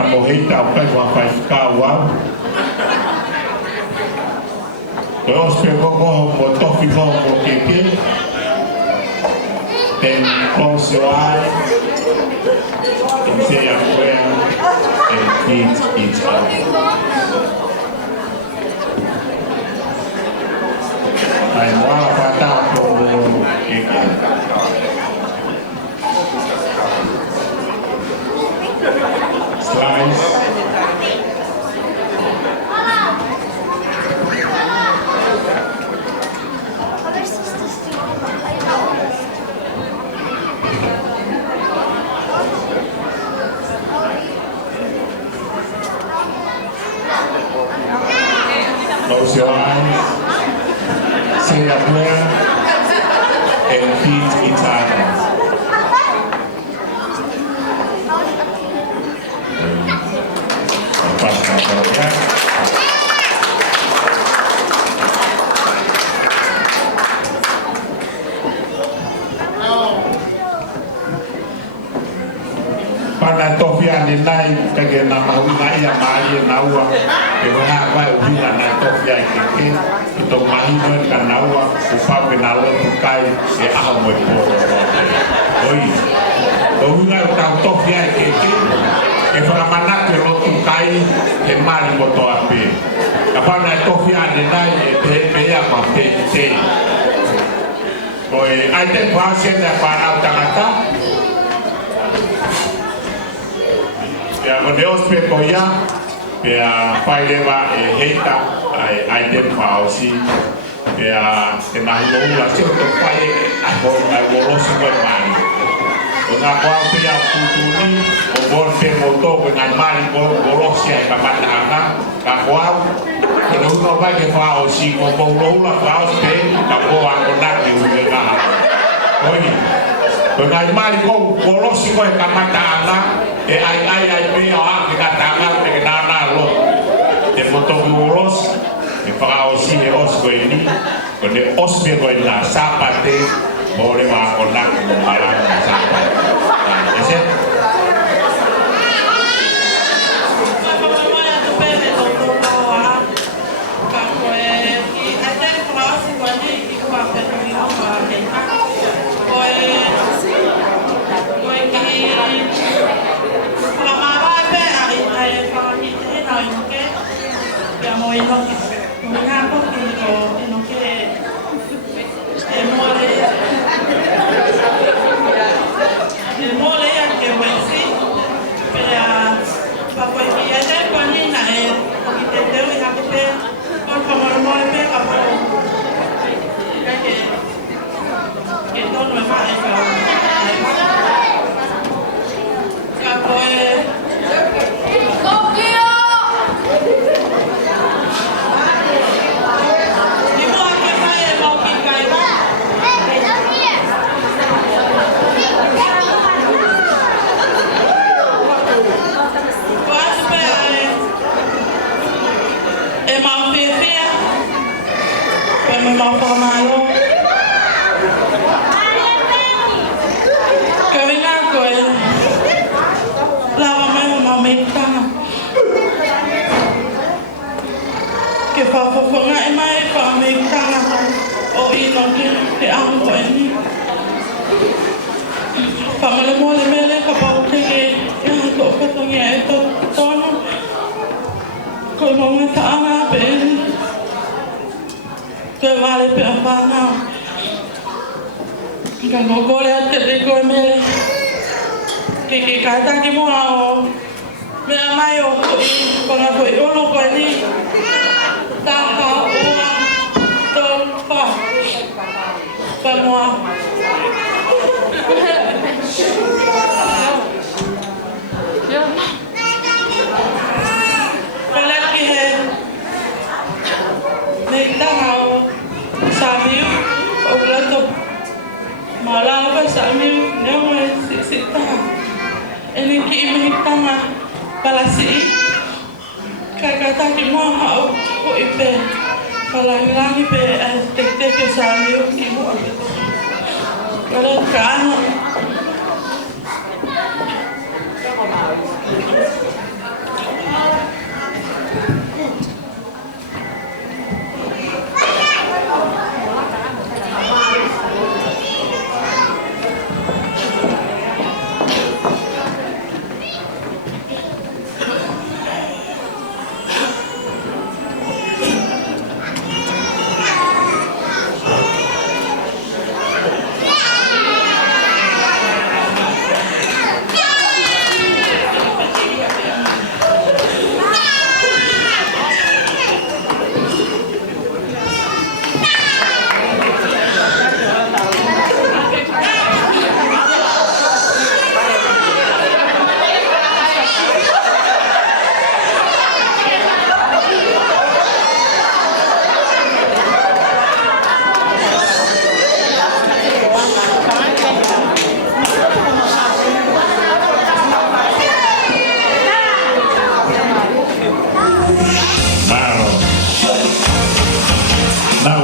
para mohita o kai wa pai ka wa os pegou mo tofi mo keke then close your eyes and say a prayer and feed each other. Ai moa pata po keke slice. Close your eyes, say a prayer, and feed each other. Pana tofia ni nai kage na mauna ia mai na ua e wana vai uina na tofia keke to mai no ka na ua u pa pe na lo kai e a mo po oi o una ta tofia keke e fara mana ke lo tu kai e mari mo to ape ka pana tofia ni nai e pe ia ma pe te oi ai te pasen na para tangata. Ya Deus pecoia pea pai leva heita ai dem pausi pea e mai lola se to pai ai boloso ko mani ona kwa pea futuni o bol pe moto ko ngai mani ko bolosia ka patana ka kwa no no vai que pausi ko bolola pausi pe ka ko angona ke uga oi ko ngai mani ko bolosi ko ka patana e ai me a que katanga que nana lo de motoguros e para aussi e os goini con e os be goina sapate bole va con la mala sapate ese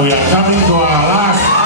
we are coming to our last.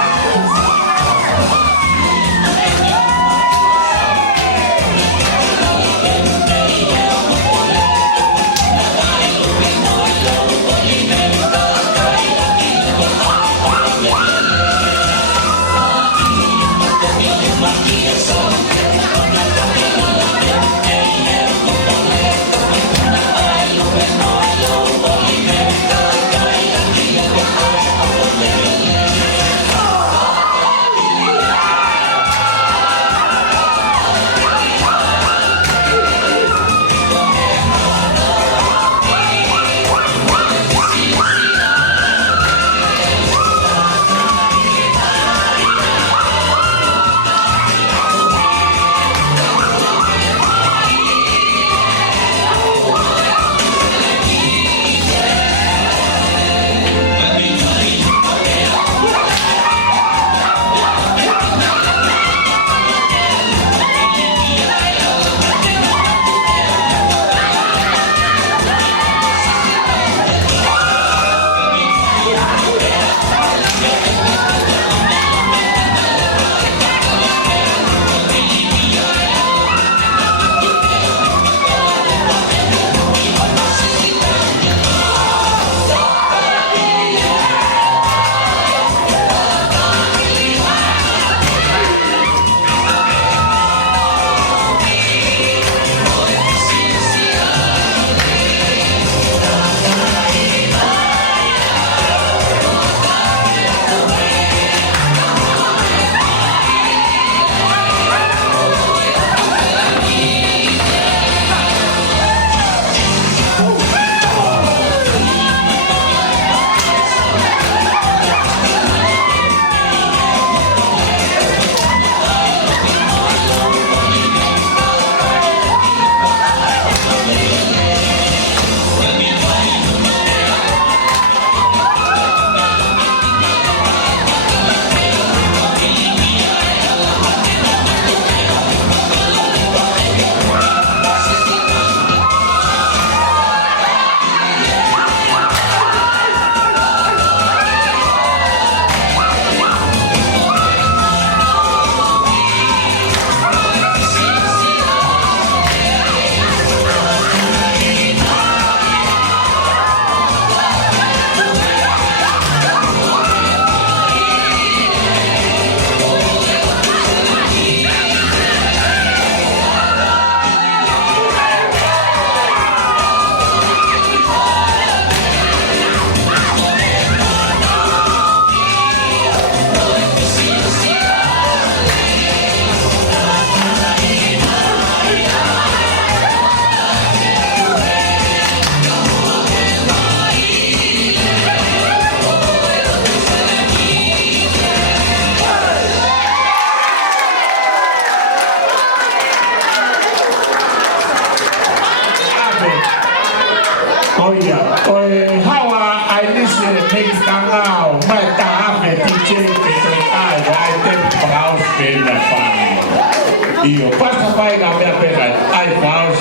Io passa pai na minha pena ai paus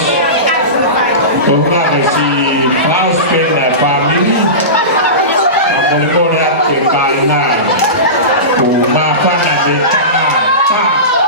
tornava si paus pena family a boleh ati kalina o mapa na de